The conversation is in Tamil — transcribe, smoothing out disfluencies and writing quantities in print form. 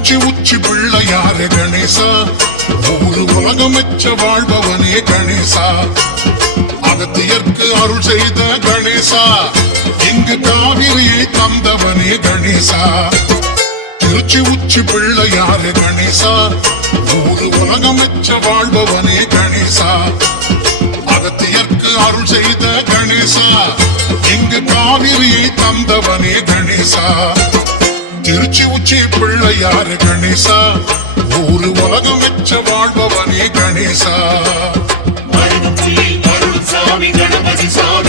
திருச்சி உச்சி பிள்ளையாரே கணேசா, ஊரு உலகமெச்ச வாழ்பவனே கணேசா, அகத்தியர்க்கு அருள் செய்த கணேசா, இங்கு காவிரியை தந்தவனே கணேசா. திருச்சி உச்சி பிள்ளையாரே கணேசா, ஊரு உலகமெச்ச வாழ்பவனே கணேசா, அகத்தியர்க்கு அருள் செய்த கணேசா, இங்கு காவிரியை தந்தவனே கணேசா. திருச்சி உச்சி பிள்ளையாரே கணேசா, ஊரு உலகம் வெச்ச வாழ்பவனே கணேசா. சாமி கணபதி சாமி